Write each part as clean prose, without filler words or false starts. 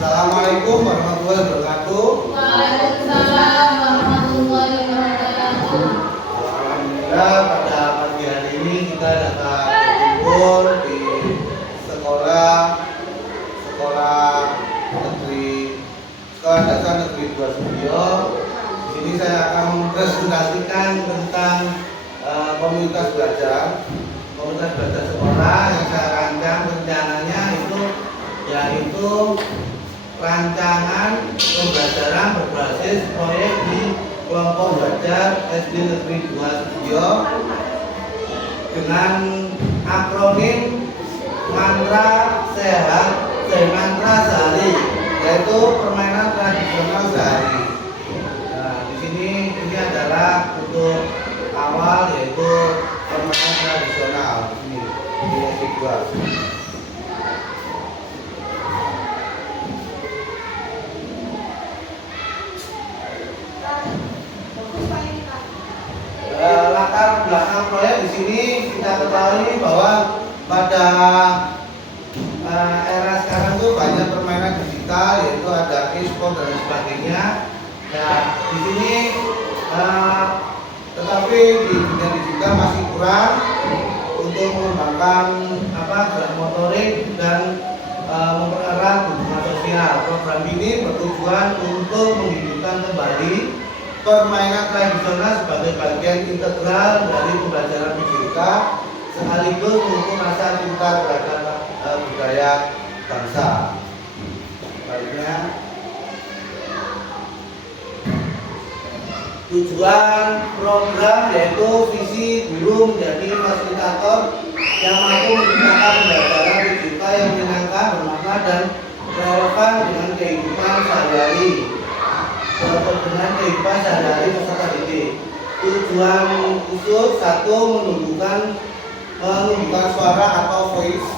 Assalamualaikum warahmatullahi wabarakatuh. Waalaikumsalam warahmatullahi wabarakatuh. Alhamdulillah pada pagi hari ini kita dapat berkumpul di sekolah dasar negeri 2 Sudio. Di sini saya akan mempresentasikan tentang komunitas belajar sekolah yang saya rancang rencananya yaitu rancangan pembelajaran berbasis proyek di kelompok belajar SD Negeri 2 Sudio dengan akronim mantra sehat mantra sehari, yaitu permainan tradisional sehari. Nah, di sini ini adalah untuk awal, yaitu permainan tradisional ini di SD 2. Latar belakang proyek di sini kita ketahui bahwa pada era sekarang tuh banyak permainan digital, yaitu ada e-sport dan sebagainya. Nah, di sini tetapi di dunia digital masih kurang untuk mengembangkan gerak motorik dan mempererat hubungan sosial. Program ini bertujuan untuk menghidupkan kembali permainan tradisional sebagai bagian integral dari pembelajaran PJK, sekaligus untuk rasa cinta terhadap budaya bangsa. Sebaliknya, tujuan program yaitu visi guru menjadi fasilitator yang mampu menciptakan pembelajaran PJK yang menyenangkan, bermakna dan relevan dengan kehidupan sehari-hari. Dengan kehidupan sehari-hari peserta didik. Tujuan khusus satu, menumbuhkan suara atau voice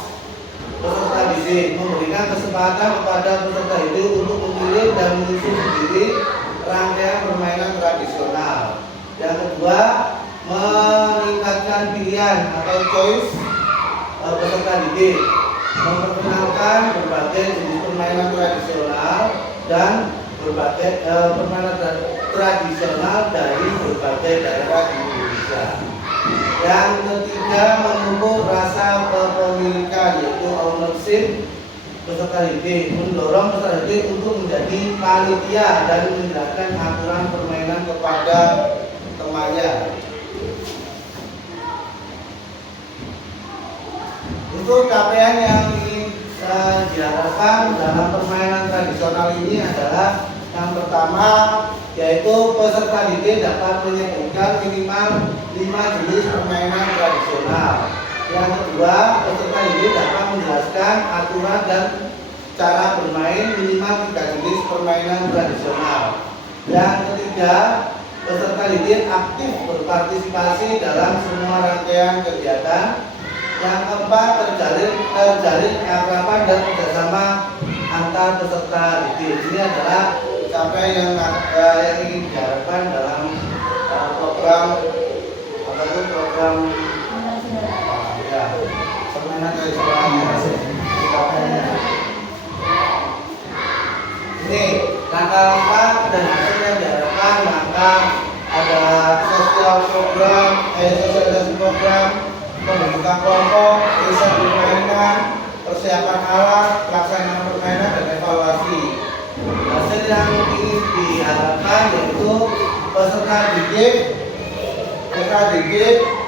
peserta didik, memberikan kesempatan kepada peserta didik untuk memilih dan menyusun sendiri rangkaian permainan tradisional. Yang kedua, meningkatkan pilihan atau choice peserta didik, memperkenalkan berbagai jenis permainan tradisional dan berbagai permainan tradisional dari berbagai daerah di Indonesia. Yang ketiga, memupuk rasa kepemilikan, yaitu ownership peserta didik, mendorong peserta didik untuk menjadi panitia dan menjelaskan aturan permainan kepada temannya. Untuk capaian yang ingin diharapkan dalam permainan tradisional ini adalah yang pertama, yaitu peserta didik dapat menyebutkan minimal 5 jenis permainan tradisional. Yang kedua, peserta didik dapat menjelaskan aturan dan cara bermain minimal 3 jenis permainan tradisional. Yang ketiga, peserta didik aktif berpartisipasi dalam semua rangkaian kegiatan. Yang keempat, terjalin keakraban dan kerjasama antar peserta didik. Ini adalah capaian yang ingin diharapkan dalam program permainan tradisional. Ini langkah-langkah dan hasil yang diharapkan, maka ada sosialisasi program, pembentukan kelompok, riset permainan, persiapan alat, pelaksanaan permainan, dan evaluasi. Hasil yang ingin diharapkan yaitu peserta didik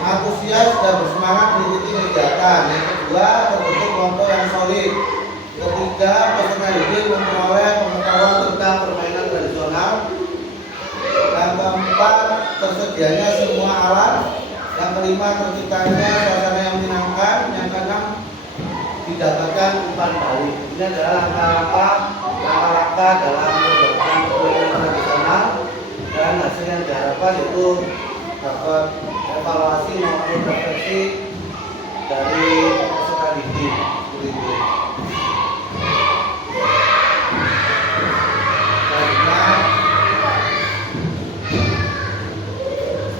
antusias dan bersemangat mengikuti kegiatan. Yang kedua, terbentuk kelompok yang solid. Ketiga, peserta didik memperoleh pengetahuan tentang permainan tradisional. Yang keempat, tersedianya semua alat. Yang kelima, terciptanya suasana yang menyenangkan. Yang keenam, didapatkan umpan balik. Ini adalah langkah-langkah dalam program permainan tradisional, dan hasil yang diharapkan itu dapat evaluasi maupun refleksi dari peserta didik.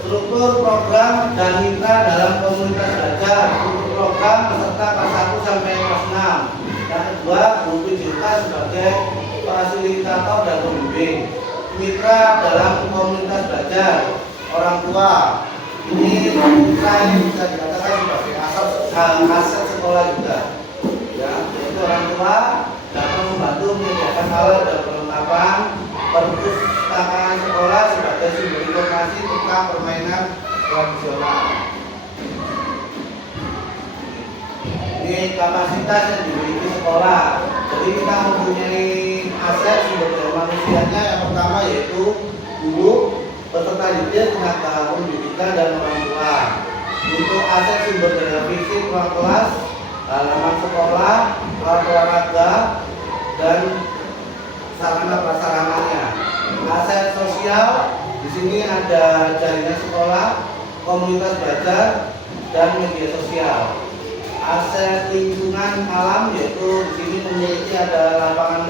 Struktur program dan mitra dalam komunitas belajar. Untuk program peserta kelas 1 sampai kelas 6. Yang kedua, guru PJK sebagai fasilitator dan pembimbing, mitra dalam komunitas belajar, orang tua. Ini mitra ini bisa dikatakan sebagai aset sekolah juga. Ya, yaitu orang tua dapat membantu menyediakan alat dan perlengkapan perpustakaan sekolah sebagai sumber informasi tentang permainan tradisional. Ini kapasitas yang dimiliki sekolah. Jadi kita mempunyai aset sumber daya manusianya. Yang pertama yaitu guru, peserta didik, tenaga pendidikan dan orang tua. Untuk aset sumber daya fisik ruang kelas, halaman sekolah, alat olahraga, dan sarana prasarananya. Aset sosial, di sini ada jaringan sekolah, komunitas belajar, dan media sosial. Aset lingkungan alam, yaitu di sini memiliki ada lapangan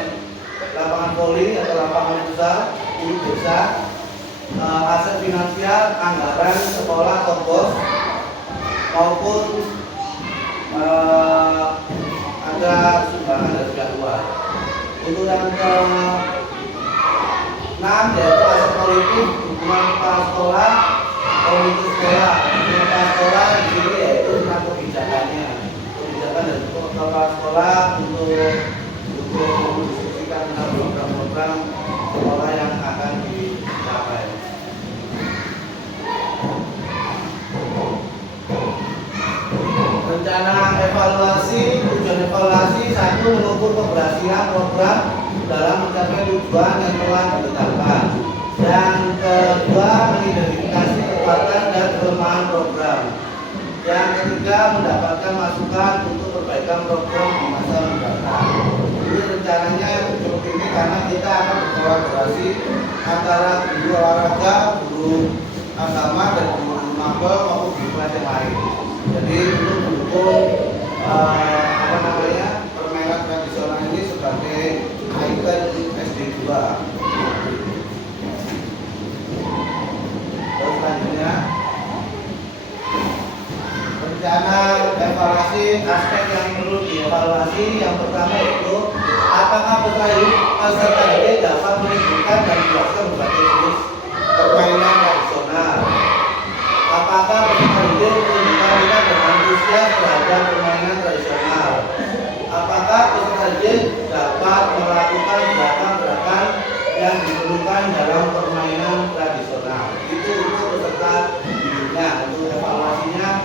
voli atau lapangan futsal, ini desa. Aset finansial, anggaran sekolah atau bos, maupun ada sumbangan dari pihak luar. Untuk yang ke-6 yaitu aset politik, dukungan kepala sekolah, komite sekolah. Kepala sekolah di sini yaitu tentang kebijakan dari kepala sekolah untuk mendiskusikan tentang program-program sekolah yang akan dicapai. Rencana evaluasi, tujuan evaluasi satu, mengukur keberhasilan program dalam mencapai tujuan yang telah ditetapkan. Yang kedua, mengidentifikasi kekuatan dan kelemahan program. Yang ketiga, mendapatkan masukan untuk perbaikan program di masa mendatang. Ini rencananya seperti ini karena kita akan berkolaborasi antara guru olahraga, guru agama, dan guru mabel maupun guru kelas yang lain. Jadi untuk mendukung permainan tradisional ini sebagai ikon SD2. Terus selanjutnya, rencana evaluasi, aspek yang perlu dievaluasi. Yang pertama yaitu apakah peserta didik dapat menimbulkan dan menjelaskan berbagai jenis permainan tradisional. Apakah peserta didik menunjukkan minat dan antusias terhadap permainan tradisional. Apakah peserta didik dapat melakukan gerakan-gerakan yang diperlukan dalam permainan tradisional. Itu untuk peserta didiknya. Untuk evaluasinya,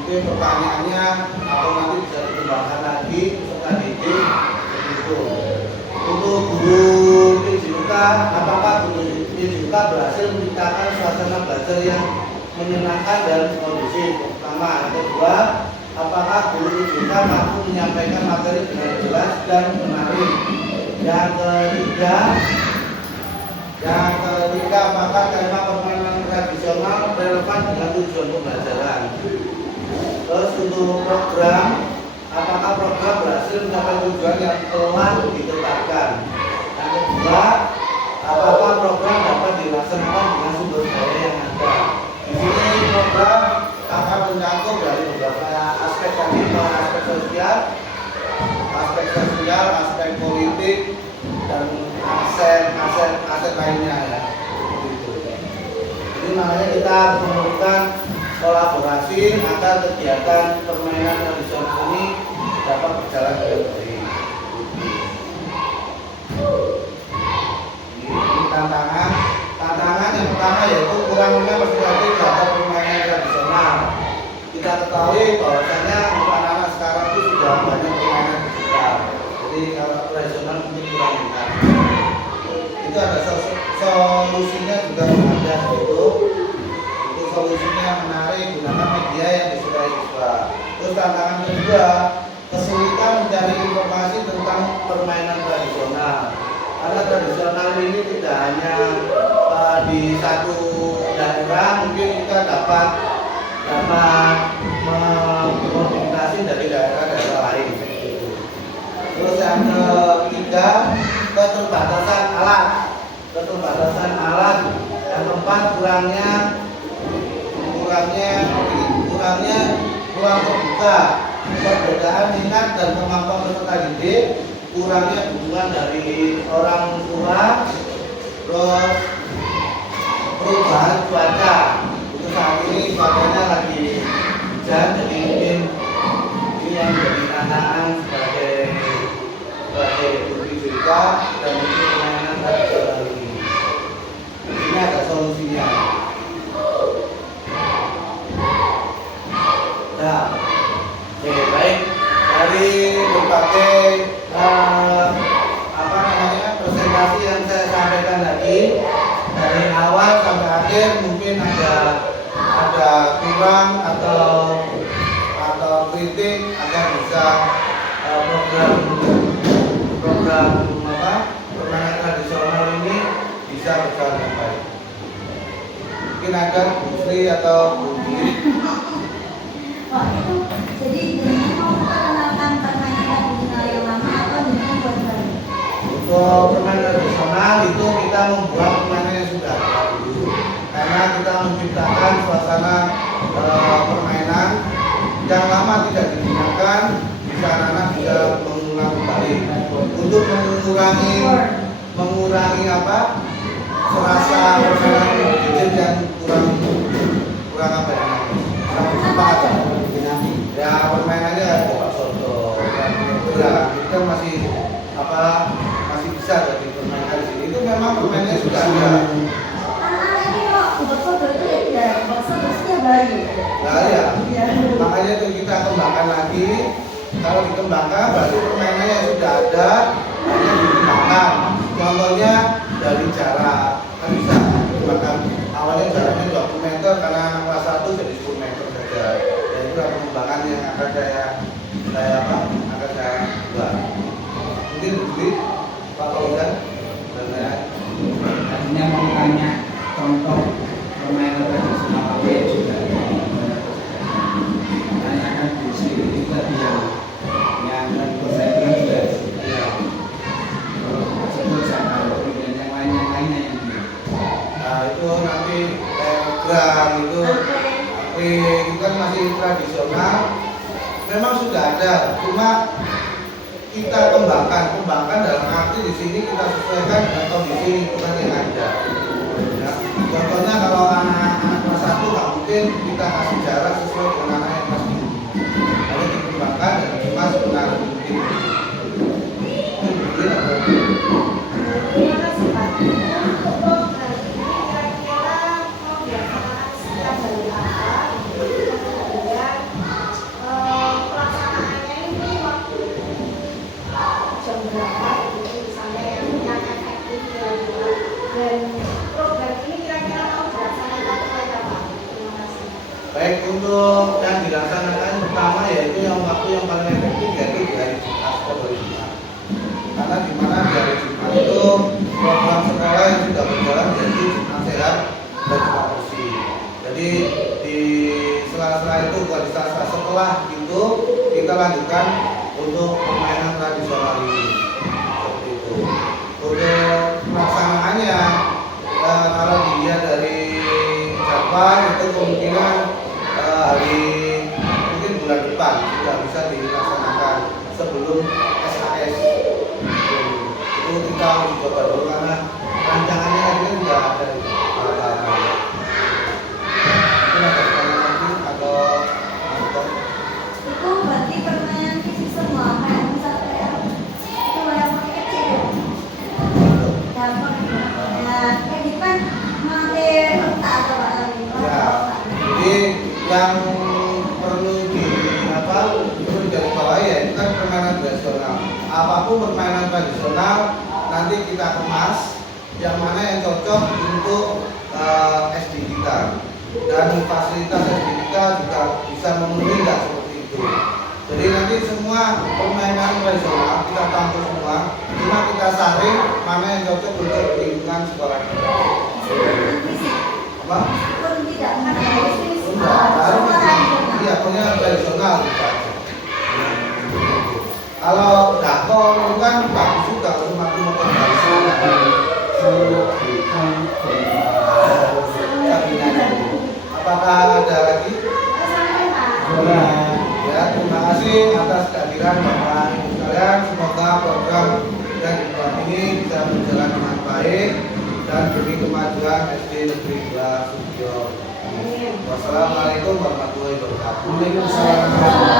mungkin pertanyaannya atau nanti bisa dikembangkan lagi peserta didik seperti itu. Untuk guru PJK, apakah guru PJK berhasil menciptakan suasana belajar yang menyenangkan dan kondusif? Pertama. Yang kedua, apakah guru PJK mampu menyampaikan materi dengan jelas dan menarik? Yang ketiga, apakah tema permainan tradisional relevan dengan tujuan pembelajaran? Terus untuk program, apakah program berhasil mencapai tujuan yang telah ditetapkan? Yang kedua, apakah program dapat dilaksanakan dengan sumber daya yang ada? Di sini program akan menyangkut dari beberapa aspek tadi, aspek sosial, aspek politik, dan aset lainnya ya. Jadi makanya kita memerlukan kolaborasi agar kegiatan permainan tradisional ini dapat berjalan dengan baik. Ini tantangan yang pertama yaitu kurangnya perspektif terhadap permainan tradisional. Kita ketahui bahwasanya anak-anak sekarang itu sudah banyak permainan digital. Jadi kalau tradisional mungkin kurang minat. Itu ada solusinya juga ada gitu. Itu solusinya menarik, gunakan media yang disukai siswa. Terus tantangan kedua, kesulitan mencari informasi tentang permainan tradisional. Karena tradisional ini tidak hanya di satu daerah, mungkin kita dapat mengkomunikasi dari daerah-daerah lain. Terus yang ketiga, keterbatasan alat. Yang keempat, kurangnya ruang terbuka perbedaan minat dan kemampuan peserta didik, kurangnya dukungan dari orang tua, terus perubahan cuaca. Itu saat ini cuacanya lagi hujan, jadi mungkin ini yang menjadi tantangan sebagai bukti cerita dan mungkin permainan tradisional ini. Ini ada solusinya. Nah, oke, baik, dari berbagai presentasi yang saya sampaikan tadi, dari awal sampai akhir mungkin ada kurang atau kritik agar bisa program permainan tradisional ini bisa berjalan dengan baik. Mungkin ada Bu Sri atau Bu Dwi. Oh, itu jadi dengan mau memperkenalkan permainan tradisional yang lama atau dengan buat baru? Untuk permainan tradisional itu kita membuat permainan yang sudah ada dulu, karena kita menciptakan suasana permainan yang lama tidak digunakan, bisa anak-anak bisa mengulang kembali untuk mengurangi serasa permainan gadget yang kurang apa ya, kurang cepat ya permainannya ada Pak Soto ya, kita masih bisa jadi permainan di sini. Itu memang permainannya sudah ada. Anak-anak ini kok buat foto itu ya tidak bakso terusnya baru. Nah ya, makanya itu kita kembangkan lagi. Kalau dikembangkan berarti permainannya sudah ada, hanya dikembangkan. Contohnya dari jarak, kan bisa dikembangkan. Awalnya jaraknya 20 meter karena anak kelas 1 jadi 10 meter saja. Dan itu adalah pengembangan yang akan saya buat. Mungkin begini, Pak Fauzan dan saya. Tadinya mau tanya contoh permainan tradisional apa yang sudah tanyakan di sini itu tadi yang saya bilang sudah sebut sama kemudian yang lainnya yang Nah itu nanti telegram itu kan masih tradisional, memang sudah ada, cuma kita kembangkan dalam arti di sini kita sesuaikan dengan kondisi lingkungan yang ada. Ya. Contohnya kalau anak kelas 1 nggak mungkin kita kasih jarak sesuai dengan anak yang kelas 2. Lalu dikembangkan dan dikemas sebenar mungkin. Terima kasih Pak. Untuk program ini kira-kira mau dilaksanakan setiap hari apa? Kemudian pelaksanaannya ini waktu jam berapa? Jadi misalnya yang efektif kira-kira. Dan program ini kira-kira mau dilaksanakan oleh apa? Terima kasih. Baik, untuk yang dilaksanakan pertama yaitu yang waktu yang paling efektif yaitu di hari Jumat atau hari Jumat. Karena di mana di hari Jumat itu program sekolah yang sudah berjalan yaitu Jumat sehat dan Jumat bersih. Jadi di sela-sela itu di setelah itu kita lanjutkan untuk permainan tradisional ini. Seperti itu. Untuk pelaksanaannya kalau dilihat dari jadwal itu kemungkinan mungkin bulan depan sudah bisa dilaksanakan sebelum SKS. Itu kita harus coba dulu karena rancangannya ini sudah ada di mungkin ada pertanyaan lagi atau Itu berarti permainan fisik semua kayak misalnya itu yang pakai kecil ya. Nah, kayak gitu kan mengambil otak atau apa? ya. Jadi yang perlu digarisbawahi ya itu kan permainan tradisional. Apapun permainan tradisional nanti kita kemas yang mana yang cocok untuk SD kita dan fasilitas SD kita juga bisa memenuhi nggak seperti itu. Jadi nanti semua permainan tradisional kita tampung semua, cuma kita saring mana yang cocok untuk lingkungan sekolah kita. Apa? Pun tidak mengenai Iya, punya tradisional. Kalau dakon itu kan bagus juga cuma motor tradisional. Apakah ada lagi? Ya, terima kasih program dan event ini bisa berjalan dengan baik dan demi kemajuan SD Negeri 2 Sudio. Wassalamualaikum warahmatullahi wabarakatuh. Waalaikumsalam.